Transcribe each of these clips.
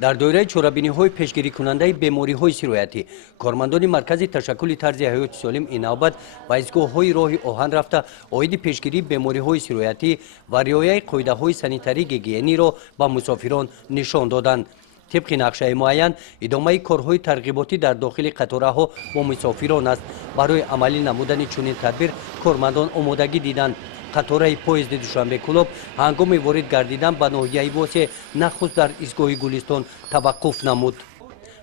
дар доираи чорабиниҳои пешгирикунандаи бемориҳои сироятӣ кормандони маркази ташаккули тарзи ҳаёти солим инавбат ба изгоҳҳои роҳи оҳан рафта оиди пешгирии бемориҳои сироятӣ ва риояи қоидаҳои санитарии гигиениро ба мусофирон нишон доданд. طبق نقشه معین ادامه کارهای ترغیباتی در داخل قطارها با مسافران است. برای عملی نمودن چنین تدبیر کارمندان آمادگی دیدند. قطار پویزد دوشنبه کلوب هنگام وارد گردیدن به ناحیه واسه نخست در ایستگاه گلستان توقف نمود.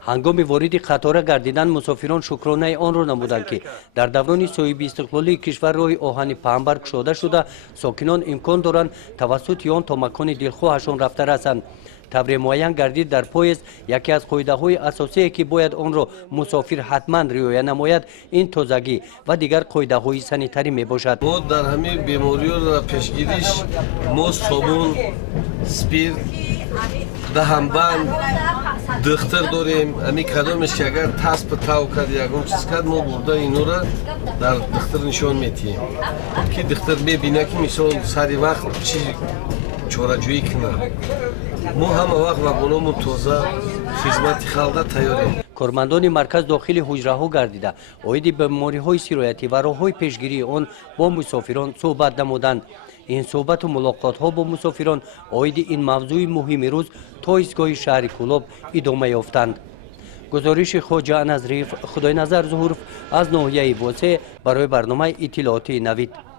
هنگام وارد قطار گردیدن مسافران شکرانه آن را نمودند که در دوران صاحب استقلالی کشور راه آهن پهنبر گشوده شده ساکنان امکان دارند توسط آن تا مکان دلخواهشان رفته رسند. تبر معین گردید در پویزد یکی از قاعده‌های اساسی که باید آن را مسافر حتما رعایت نماید این تازگی و دیگر قاعده‌های سانیتری میباشد. ما در همه بیماری‌ها را پیشگیریش ما صابون، اسپرت، دهانبند، دختر داریم. همین کدامش که اگر تست تاو کرد یکم چیز کرد ما برده اینو را در دختر نشان میتیم که دختر ببینه که مثلا سری وقت چی چاره‌جویی کنه. ما همه وقت وگونامون تازه خدمت خلق تیاریم. کارمندان مرکز داخل حجره‌ها گردیده اوید بیماری‌های سیرایتی و راه‌های پیشگیری آن با مسافران صحبت نمودند. این صحبت و ملاقات‌ها با مسافران اوید این موضوع مهم روز تا ایستگاه شهر کلوب ادامه یافتند. گزارش خواجه نظریف خدای نظر ظهور از ناحیه واسه برای برنامه اطلاعاتی نوید.